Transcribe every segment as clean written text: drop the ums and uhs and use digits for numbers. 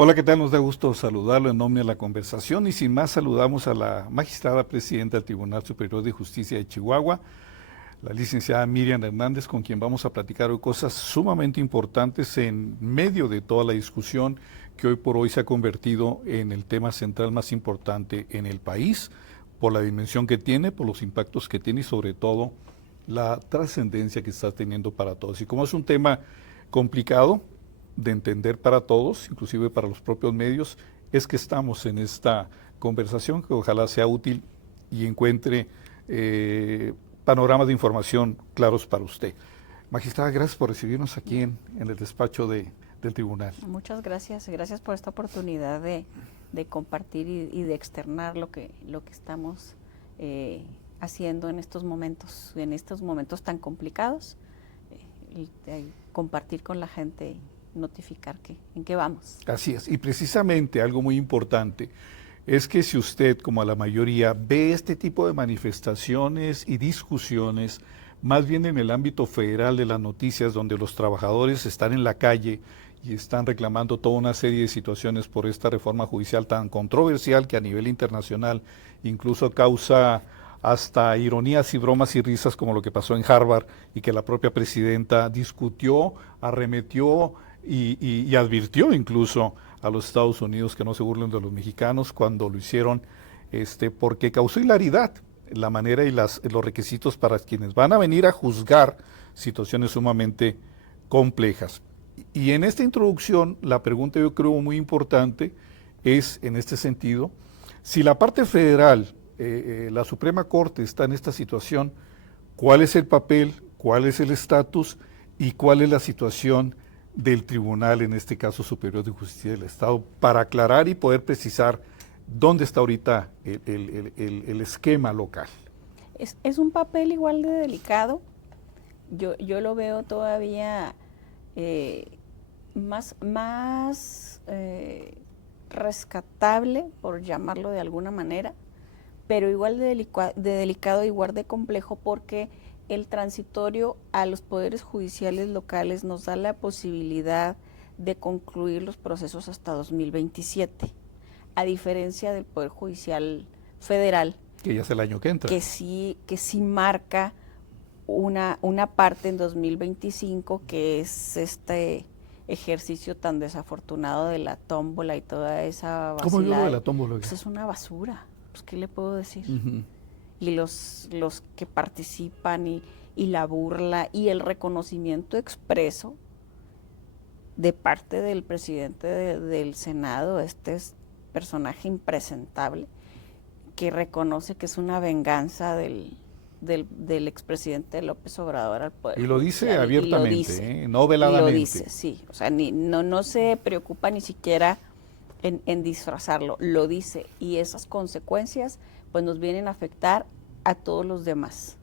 Hola, ¿qué tal? Nos da gusto saludarlo en nombre de la conversación y sin más saludamos a la magistrada presidenta del Tribunal Superior de Justicia de Chihuahua, la licenciada Miriam Hernández, con quien vamos a platicar hoy cosas sumamente importantes en medio de toda la discusión que hoy por hoy se ha convertido en el tema central más importante en el país, por la dimensión que tiene, por los impactos que tiene y sobre todo la trascendencia que está teniendo para todos. Y como es un tema complicado de entender para todos, inclusive para los propios medios, es que estamos en esta conversación que ojalá sea útil y encuentre panoramas de información claros para usted. Magistrada, gracias por recibirnos aquí en el despacho del tribunal. Muchas gracias, gracias por esta oportunidad de compartir y de externar lo que estamos haciendo en estos momentos tan complicados, compartir con la gente, notificar en qué vamos. Así es, y precisamente algo muy importante es que si usted, como a la mayoría, ve este tipo de manifestaciones y discusiones, más bien en el ámbito federal de las noticias, donde los trabajadores están en la calle y están reclamando toda una serie de situaciones por esta reforma judicial tan controversial que a nivel internacional incluso causa hasta ironías y bromas y risas como lo que pasó en Harvard y que la propia presidenta discutió, arremetió y advirtió incluso a los Estados Unidos que no se burlen de los mexicanos cuando lo hicieron, porque causó hilaridad la manera y los requisitos para quienes van a venir a juzgar situaciones sumamente complejas. Y en esta introducción, la pregunta yo creo muy importante es, en este sentido, si la parte federal, la Suprema Corte está en esta situación, ¿cuál es el papel, cuál es el estatus y cuál es la situación del tribunal, en este caso Superior de Justicia del Estado, para aclarar y poder precisar dónde está ahorita el esquema local? Es un papel igual de delicado. Yo lo veo todavía más rescatable, por llamarlo de alguna manera, pero igual de delicado, igual de complejo, porque el transitorio a los poderes judiciales locales nos da la posibilidad de concluir los procesos hasta 2027, a diferencia del Poder Judicial Federal, que ya es el año que entra, que sí marca una parte en 2025, que es este ejercicio tan desafortunado de la tómbola y toda esa vacilada. ¿Cómo digo de la tómbola? Pues es una basura, pues ¿qué le puedo decir? Uh-huh. Y los que participan y la burla y el reconocimiento expreso de parte del presidente del Senado, personaje impresentable, que reconoce que es una venganza del expresidente López Obrador al Poder Y lo dice Judicial, abiertamente, lo dice, no veladamente. Y lo dice, sí, o sea, no se preocupa ni siquiera en disfrazarlo, lo dice, y esas consecuencias pues nos vienen a afectar a todos los demás,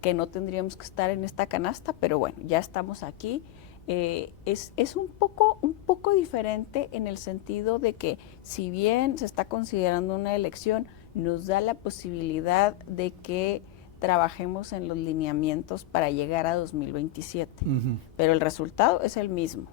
que no tendríamos que estar en esta canasta, pero bueno, ya estamos aquí. Es un poco diferente en el sentido de que, si bien se está considerando una elección, nos da la posibilidad de que trabajemos en los lineamientos para llegar a 2027, pero el resultado es el mismo.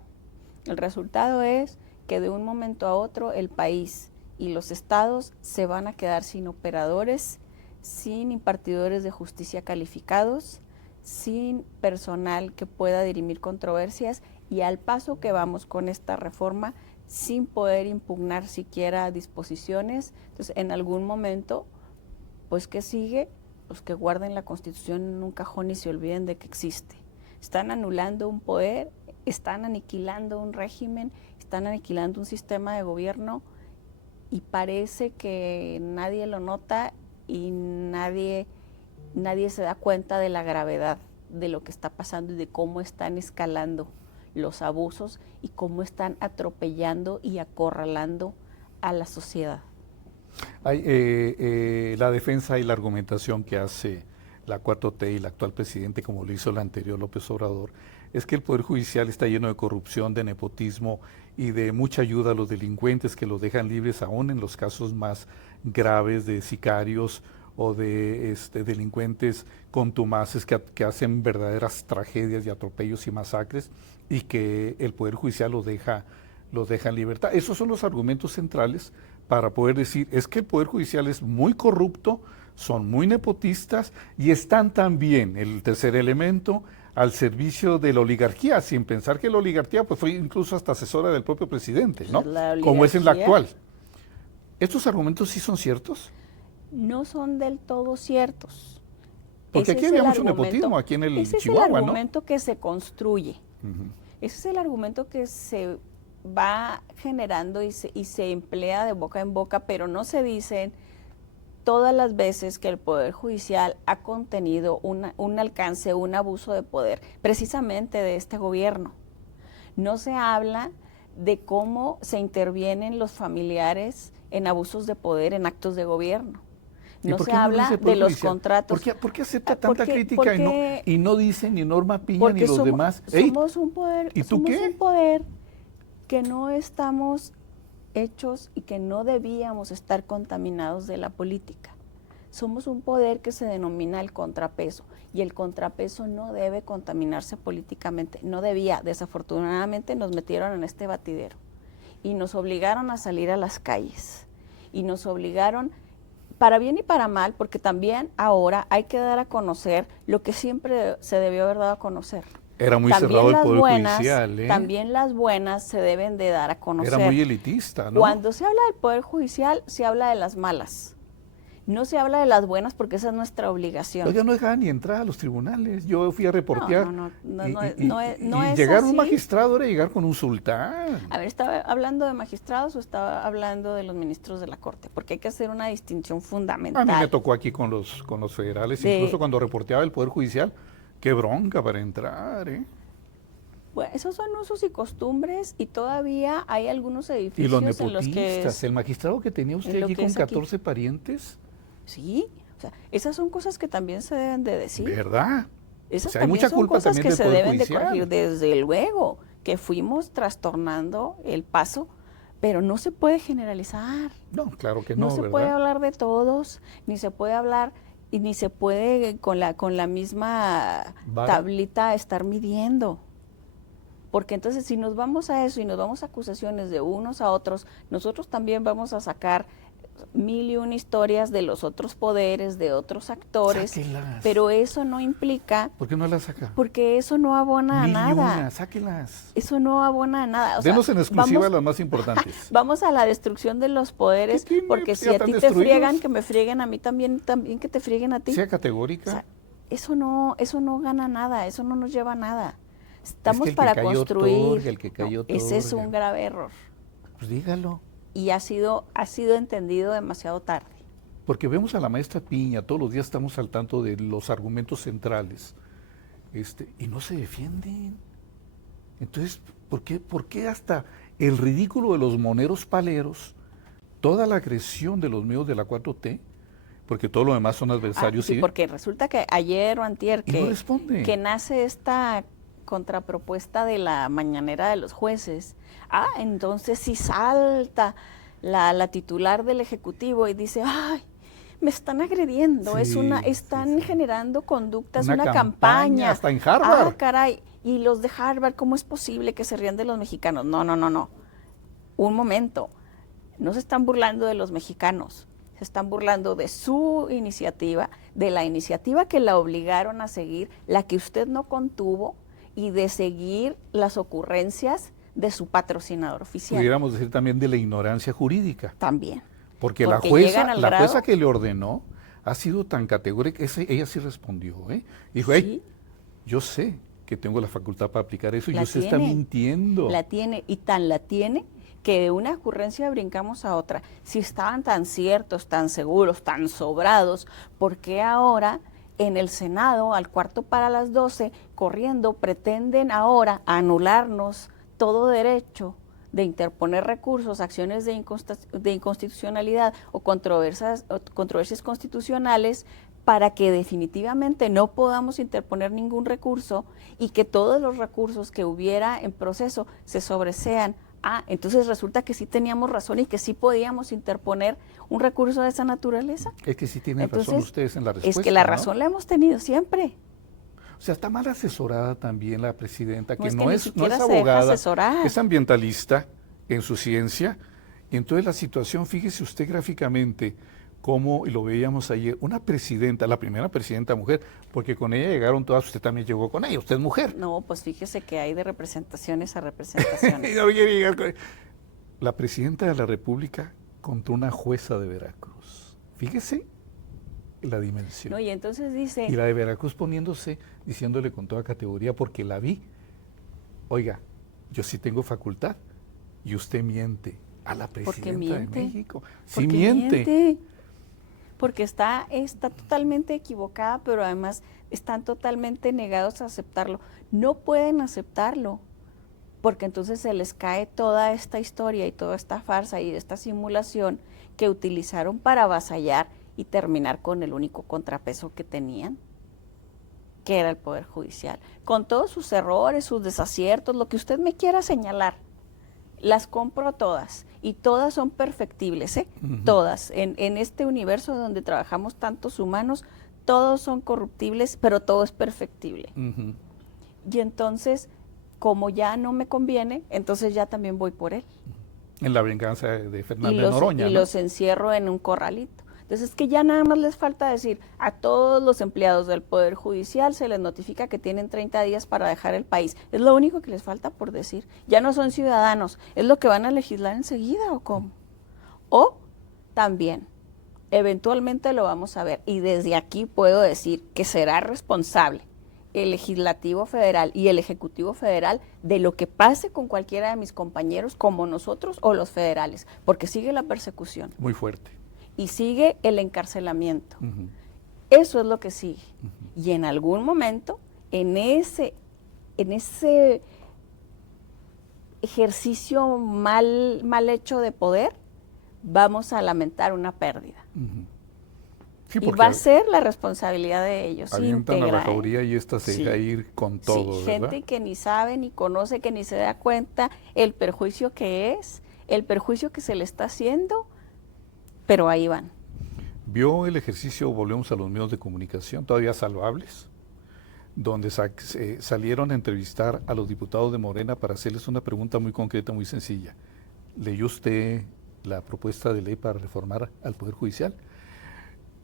El resultado es que de un momento a otro el país y los estados se van a quedar sin operadores, sin impartidores de justicia calificados, sin personal que pueda dirimir controversias, y al paso que vamos con esta reforma, sin poder impugnar siquiera disposiciones. Entonces, en algún momento, pues, ¿qué sigue? Pues que guarden la Constitución en un cajón y se olviden de que existe. Están anulando un poder, están aniquilando un régimen, están aniquilando un sistema de gobierno, y parece que nadie lo nota y nadie se da cuenta de la gravedad de lo que está pasando y de cómo están escalando los abusos y cómo están atropellando y acorralando a la sociedad. Hay la defensa y la argumentación que hace la 4T y el actual presidente, como lo hizo el anterior López Obrador, es que el Poder Judicial está lleno de corrupción, de nepotismo y de mucha ayuda a los delincuentes, que los dejan libres aún en los casos más graves de sicarios o de delincuentes contumaces que hacen verdaderas tragedias y atropellos y masacres, y que el Poder Judicial los deja los deja en libertad. Esos son los argumentos centrales para poder decir, es que el Poder Judicial es muy corrupto, son muy nepotistas y están también, el tercer elemento, al servicio de la oligarquía, sin pensar que la oligarquía pues, fue incluso hasta asesora del propio presidente, ¿no? Como es en la actual. ¿Estos argumentos sí son ciertos? No son del todo ciertos. Porque aquí había mucho nepotismo, aquí en el Chihuahua, ¿no? Ese es el argumento que se construye. Ese es el argumento que se va generando y se emplea de boca en boca, pero no se dicen todas las veces que el Poder Judicial ha contenido un alcance, un abuso de poder, precisamente de este gobierno. No se habla de cómo se intervienen los familiares en abusos de poder, en actos de gobierno. No se habla de los contratos. ¿Por qué acepta tanta crítica y no dice ni Norma Piña ni los demás? Somos un poder, ¿y tú somos un poder que no estamos hechos y que no debíamos estar contaminados de la política. Somos un poder que se denomina el contrapeso y el contrapeso no debe contaminarse políticamente, no debía. Desafortunadamente nos metieron en este batidero y nos obligaron a salir a las calles y nos obligaron para bien y para mal, porque también ahora hay que dar a conocer lo que siempre se debió haber dado a conocer. Era muy también cerrado el Poder Judicial, ¿eh? También las buenas se deben de dar a conocer. Era muy elitista, ¿no? Cuando se habla del Poder Judicial, se habla de las malas. No se habla de las buenas porque esa es nuestra obligación. Oiga, no dejaban ni entrar a los tribunales. Yo fui a reportear. No es llegar así. un magistrado era llegar con un sultán. A ver, ¿estaba hablando de magistrados o estaba hablando de los ministros de la Corte? Porque hay que hacer una distinción fundamental. A mí me tocó aquí con los federales, incluso cuando reporteaba el Poder Judicial. Qué bronca para entrar, ¿eh? Bueno, esos son usos y costumbres y todavía hay algunos edificios y los nepotistas, en los que el magistrado que tenía usted aquí con 14 parientes. Sí, o sea, esas son cosas que también se deben de decir. ¿Verdad? Esas o sea, hay también mucha son culpa cosas también que del se Poder deben Judicial. de corregir, desde luego, que fuimos trastornando el paso, pero no se puede generalizar. No, claro que no, No se ¿verdad? puede hablar de todos, ni se puede hablar y ni se puede con la misma tablita estar midiendo. Porque entonces si nos vamos a eso y nos vamos a acusaciones de unos a otros, nosotros también vamos a sacar 1001 historias de los otros poderes, de otros actores, Sáquelas. Pero eso no implica... ¿Por qué no las saca? Porque eso no abona a nada. Sáquelas. Eso no abona a nada. Denos en exclusiva las más importantes. Vamos a la destrucción de los poderes, porque si a ti te friegan, que me frieguen a mí también que te frieguen a ti. Sea categórica. O sea, eso no gana nada, eso no nos lleva a nada. Estamos es que para construir. El que cayó ese es un grave error. Pues dígalo. Y ha sido entendido demasiado tarde. Porque vemos a la maestra Piña, todos los días estamos al tanto de los argumentos centrales, y no se defienden. Entonces, ¿por qué hasta el ridículo de los moneros paleros, toda la agresión de los medios de la 4T, porque todo lo demás son adversarios? Sí, porque resulta que ayer o antier que nace esta contrapropuesta de la mañanera de los jueces, entonces sí salta la titular del Ejecutivo y dice, ¡ay! Me están agrediendo, están generando conductas, una campaña. Hasta en Harvard. Caray, y los de Harvard, ¿cómo es posible que se rían de los mexicanos? No. Un momento, no se están burlando de los mexicanos, se están burlando de su iniciativa, de la iniciativa que la obligaron a seguir, la que usted no contuvo, y de seguir las ocurrencias de su patrocinador oficial. Pudiéramos decir también de la ignorancia jurídica. También. Porque la jueza que le ordenó ha sido tan categórica, ella sí respondió, ¿eh? Dijo, sí. Yo sé que tengo la facultad para aplicar eso y usted está mintiendo. La tiene, y tan la tiene que de una ocurrencia brincamos a otra. Si estaban tan ciertos, tan seguros, tan sobrados, ¿por qué ahora en el Senado, al 11:45, corriendo, pretenden ahora anularnos todo derecho de interponer recursos, acciones de inconstitucionalidad o controversias constitucionales para que definitivamente no podamos interponer ningún recurso y que todos los recursos que hubiera en proceso se sobresean? Entonces resulta que sí teníamos razón y que sí podíamos interponer un recurso de esa naturaleza. Es que sí tienen razón ustedes en la respuesta. Es que la razón la hemos tenido siempre. O sea, está mal asesorada también la presidenta, que no es abogada, es ambientalista, en su ciencia. Y entonces la situación, fíjese usted gráficamente, como y lo veíamos ayer, una presidenta, la primera presidenta mujer, porque con ella llegaron todas, usted también llegó con ella, usted es mujer. No, pues fíjese que hay de representaciones a representaciones. La presidenta de la República contra una jueza de Veracruz. Fíjese la dimensión. No, y entonces dice... Y la de Veracruz poniéndose, diciéndole con toda categoría, porque la vi, oiga, yo sí tengo facultad, y usted miente a la presidenta de México. Sí miente. Porque está totalmente equivocada, pero además están totalmente negados a aceptarlo. No pueden aceptarlo, porque entonces se les cae toda esta historia y toda esta farsa y esta simulación que utilizaron para avasallar y terminar con el único contrapeso que tenían, que era el Poder Judicial. Con todos sus errores, sus desaciertos, lo que usted me quiera señalar, las compro todas y todas son perfectibles, ¿eh? Todas. En este universo donde trabajamos tantos humanos, todos son corruptibles, pero todo es perfectible. Y entonces, como ya no me conviene, entonces ya también voy por él. En la venganza de Fernández Noroña, y los encierro en un corralito. Entonces es que ya nada más les falta decir a todos los empleados del Poder Judicial se les notifica que tienen 30 días para dejar el país. Es lo único que les falta por decir. Ya no son ciudadanos, es lo que van a legislar enseguida o cómo. O también, eventualmente lo vamos a ver y desde aquí puedo decir que será responsable el Legislativo Federal y el Ejecutivo Federal de lo que pase con cualquiera de mis compañeros como nosotros o los federales, porque sigue la persecución. Muy fuerte. Y sigue el encarcelamiento. Eso es lo que sigue. Y en algún momento, en ese ejercicio mal hecho de poder, vamos a lamentar una pérdida. Sí, y va a ser la responsabilidad de ellos. Avientan a la jauría y esta se deja ir con todo, sí, gente que ni sabe, ni conoce, que ni se da cuenta el perjuicio que es, el perjuicio que se le está haciendo, pero ahí van. Vio el ejercicio, volvemos a los medios de comunicación, todavía salvables, donde salieron a entrevistar a los diputados de Morena para hacerles una pregunta muy concreta, muy sencilla. ¿Leyó usted la propuesta de ley para reformar al Poder Judicial?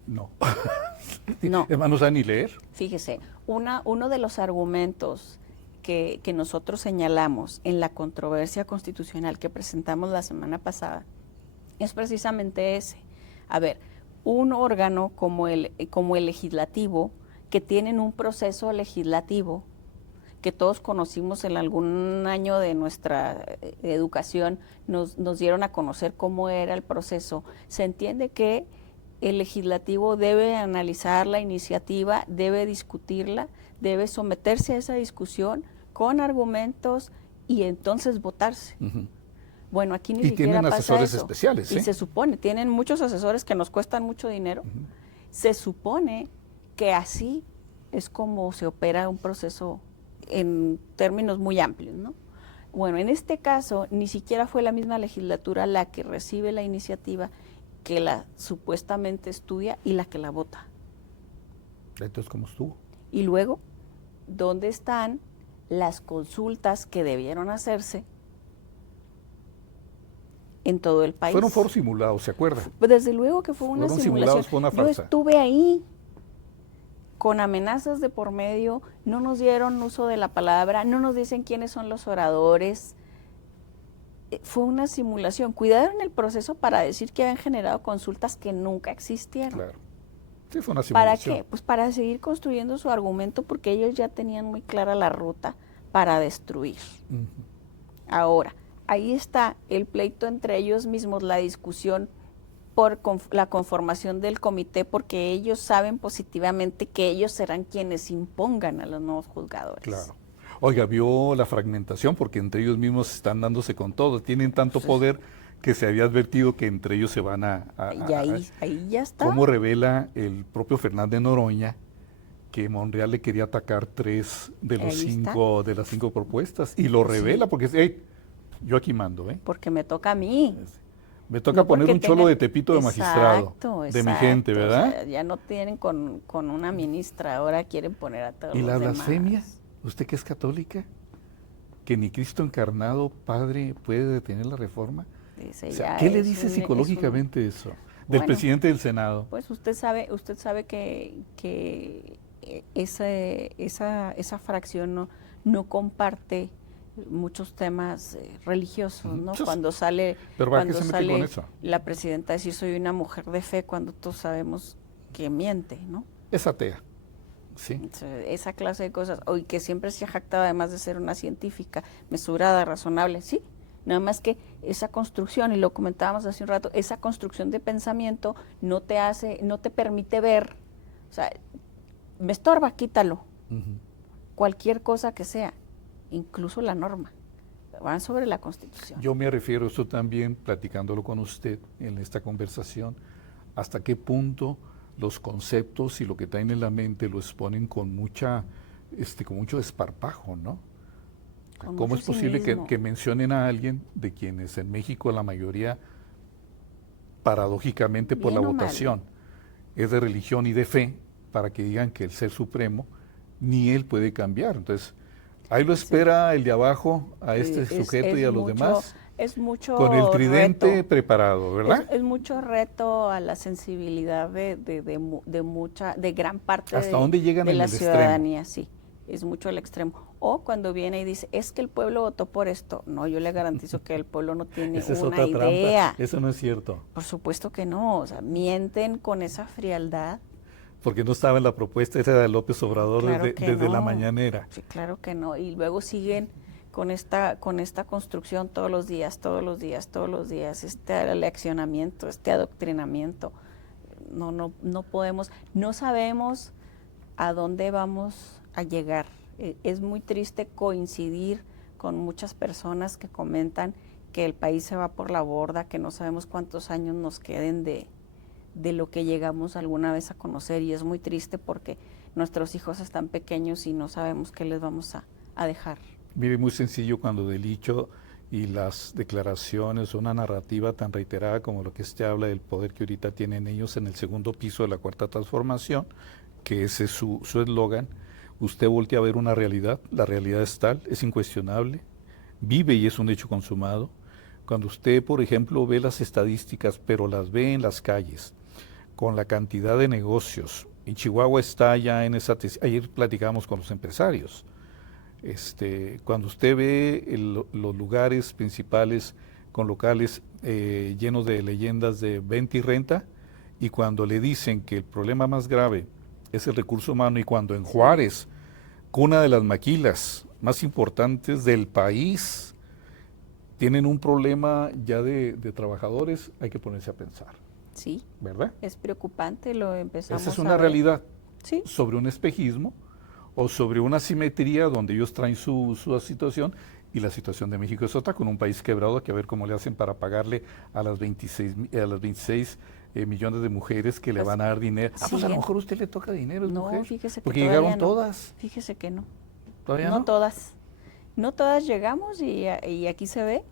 No. No. Es más, no sabe ni leer. Fíjese, uno de los argumentos que nosotros señalamos en la controversia constitucional que presentamos la semana pasada es precisamente ese. A ver, un órgano como el legislativo, que tienen un proceso legislativo, que todos conocimos en algún año de nuestra educación, nos dieron a conocer cómo era el proceso. Se entiende que el legislativo debe analizar la iniciativa, debe discutirla, debe someterse a esa discusión con argumentos y entonces votarse. Bueno, aquí ni siquiera pasa eso. Y tienen asesores especiales, Y se supone, tienen muchos asesores que nos cuestan mucho dinero. Se supone que así es como se opera un proceso en términos muy amplios, ¿no? Bueno, en este caso, ni siquiera fue la misma legislatura la que recibe la iniciativa, que la supuestamente estudia y la que la vota. Entonces, ¿cómo estuvo? Y luego, ¿dónde están las consultas que debieron hacerse en todo el país? Fueron foros simulados, ¿se acuerda? Desde luego que fue una simulación. Fue una farsa. Yo estuve ahí con amenazas de por medio, no nos dieron uso de la palabra, no nos dicen quiénes son los oradores. Fue una simulación. Cuidaron el proceso para decir que habían generado consultas que nunca existieron. Claro. Sí, fue una simulación. ¿Para qué? Pues para seguir construyendo su argumento, porque ellos ya tenían muy clara la ruta para destruir. Ahora, ahí está el pleito entre ellos mismos, la discusión por la conformación del comité, porque ellos saben positivamente que ellos serán quienes impongan a los nuevos juzgadores. Claro. Oiga, vio la fragmentación, porque entre ellos mismos están dándose con todo, tienen tanto poder que se había advertido que entre ellos se van y ahí ya está. ¿Cómo revela el propio Fernández Noroña que Monreal le quería atacar 3 de las 5 propuestas? Y lo revela porque hey, yo aquí mando, ¿eh? Porque me toca a mí. Me toca poner un cholo de Tepito de magistrado, de mi gente, ¿verdad? O sea, ya no tienen con una ministra, ahora quieren poner a todos los demás. ¿Y la blasfemia? Demás. ¿Usted que es católica? que ni Cristo encarnado, Padre, puede detener la reforma. Dice, O sea, ya ¿qué le es dice un- psicológicamente eso del Bueno, presidente del Senado? pues usted sabe que esa fracción no comparte muchos temas religiosos, ¿no? Muchos, Cuando sale, pero ¿para qué cuando se mete con sale eso? la presidenta a decir soy una mujer de fe, cuando todos sabemos que miente, ¿no? Es atea, ¿sí? O sea, esa clase de cosas, o y que siempre se ha jactado además de ser una científica, mesurada, razonable, sí. Nada más que esa construcción, y lo comentábamos hace un rato, esa construcción de pensamiento no te permite ver, o sea, me estorba, quítalo, Ujú. cualquier cosa que sea, incluso la norma, van sobre la Constitución. Yo me refiero a esto también, platicándolo con usted en esta conversación, hasta qué punto los conceptos y lo que traen en la mente lo exponen con con mucho desparpajo, ¿no? Con ¿Cómo mucho es posible cinismo. que mencionen a alguien de quienes en México la mayoría, paradójicamente por la Bien o mal. votación, es de religión y de fe, para que digan que el ser supremo ni él puede cambiar? Entonces, ahí lo Sí. espera el de abajo a este sujeto y a los demás Es con el mucho tridente reto. preparado, ¿verdad? Es mucho reto a la sensibilidad de gran parte ¿Hasta dónde llegan de en la el extremo? ciudadanía, sí, es mucho el extremo. O cuando viene y dice, es que el pueblo votó por esto. No, yo le garantizo que el pueblo no tiene Esa es una otra idea. trampa, eso no es cierto, Por supuesto que no, o sea, mienten con esa frialdad. porque no estaba en la propuesta esa de López Obrador Claro que desde la no. mañanera. Sí, claro que no. Y luego siguen con esta construcción todos los días, este aleccionamiento, este adoctrinamiento. No podemos, no sabemos a dónde vamos a llegar. Es muy triste coincidir con muchas personas que comentan que el país se va por la borda, que no sabemos cuántos años nos queden de lo que llegamos alguna vez a conocer, y es muy triste porque nuestros hijos están pequeños y no sabemos qué les vamos a dejar. Mire, muy sencillo cuando del dicho y las declaraciones, una narrativa tan reiterada como lo que usted habla del poder que ahorita tienen ellos en el segundo piso de la Cuarta Transformación, que ese es su eslogan. Usted voltea a ver una realidad, la realidad es tal, es incuestionable, vive y es un hecho consumado. Cuando usted, por ejemplo, ve las estadísticas, pero las ve en las calles, con la cantidad de negocios, en Chihuahua está ya en esa... Ayer platicábamos con los empresarios. Cuando usted ve los lugares principales con locales llenos de leyendas de venta y renta, y cuando le dicen que el problema más grave es el recurso humano, y cuando en Juárez, cuna de las maquilas más importantes del país, tienen un problema ya de trabajadores, hay que ponerse a pensar. Sí, ¿Verdad? es preocupante, lo empezamos Esa es a una ver. realidad Sí, sobre un espejismo o sobre una simetría donde ellos traen su situación, y la situación de México es otra, con un país quebrado, que a ver cómo le hacen para pagarle a las 26 millones de mujeres que le Pues, van a dar dinero. Pues a lo siguen. mejor a usted le toca dinero, es No, mujer. fíjese que Porque todavía llegaron no. todas. Fíjese que no. ¿Todavía No no? todas. No todas llegamos, y aquí se ve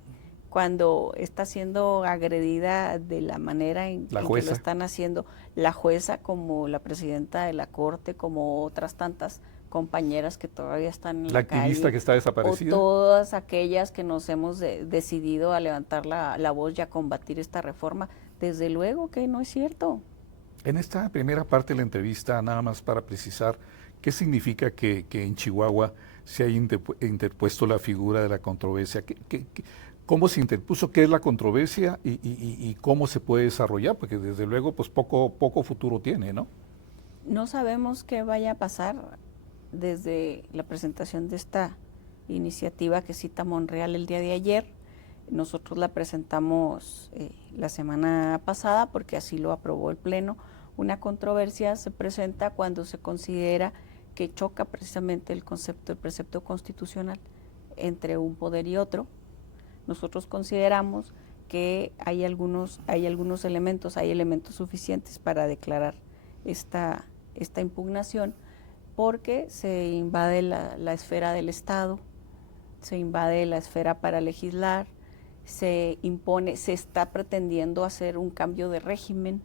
cuando está siendo agredida de la manera en La que lo jueza. están haciendo la jueza, como la presidenta de la Corte, como otras tantas compañeras que todavía están en La la activista calle, que está o desaparecida. todas aquellas que nos hemos decidido a levantar la voz y a combatir esta reforma. Desde luego que no es cierto. En esta primera parte de la entrevista, nada más para precisar, ¿qué significa que en Chihuahua se haya interpuesto la figura de la controversia? ¿Cómo se interpuso? ¿Qué es la controversia y cómo se puede desarrollar? Porque desde luego pues poco futuro tiene, ¿no? No sabemos qué vaya a pasar desde la presentación de esta iniciativa que cita Monreal el día de ayer. Nosotros la presentamos la semana pasada porque así lo aprobó el Pleno. Una controversia se presenta cuando se considera que choca precisamente el precepto constitucional entre un poder y otro. Nosotros consideramos que hay algunos elementos, hay elementos suficientes para declarar esta impugnación, porque se invade la esfera del Estado, se invade la esfera para legislar, se está pretendiendo hacer un cambio de régimen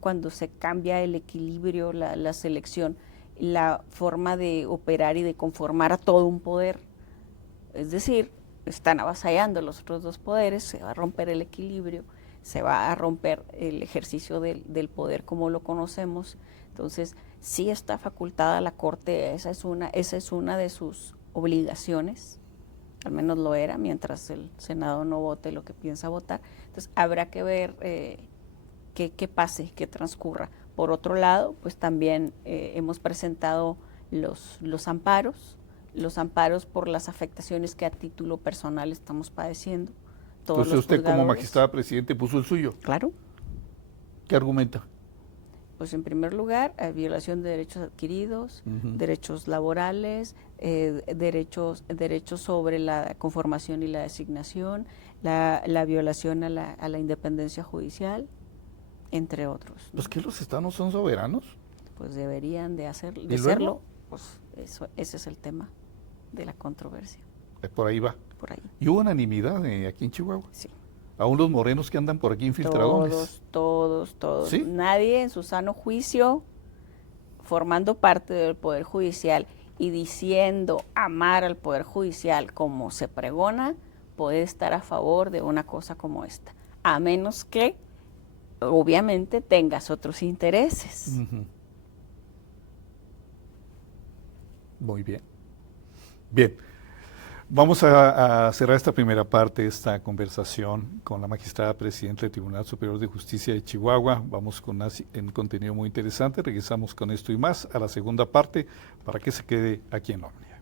cuando se cambia el equilibrio, la selección, la forma de operar y de conformar a todo un poder Es decir, están avasallando los otros dos poderes, se va a romper el equilibrio, se va a romper el ejercicio del poder como lo conocemos. Entonces, sí está facultada la Corte, esa es una de sus obligaciones, al menos lo era, mientras el Senado no vote lo que piensa votar. Entonces, habrá que ver qué pase, qué transcurra. Por otro lado, pues también hemos presentado los amparos por las afectaciones que a título personal estamos padeciendo. Todos Entonces los usted como juzgadores. magistrada presidente puso el suyo. Claro. ¿Qué argumenta? Pues en primer lugar, violación de derechos adquiridos, derechos laborales, derechos sobre la conformación y la designación, la violación a la independencia judicial, entre otros. ¿Pues que los estados no son soberanos? Pues deberían de serlo. Pues ese es el tema de la controversia. Por ahí va. Por ahí. ¿Y hubo unanimidad aquí en Chihuahua? Sí. Aún los morenos que andan por aquí infiltradones. Todos. ¿Sí? Nadie en su sano juicio, formando parte del Poder Judicial y diciendo amar al Poder Judicial como se pregona, puede estar a favor de una cosa como esta. A menos que, obviamente, tengas otros intereses. Muy bien. Bien. Vamos a cerrar esta primera parte de esta conversación con la magistrada presidenta del Tribunal Superior de Justicia de Chihuahua. Vamos con un contenido muy interesante. Regresamos con esto y más a la segunda parte para que se quede aquí en Omnia.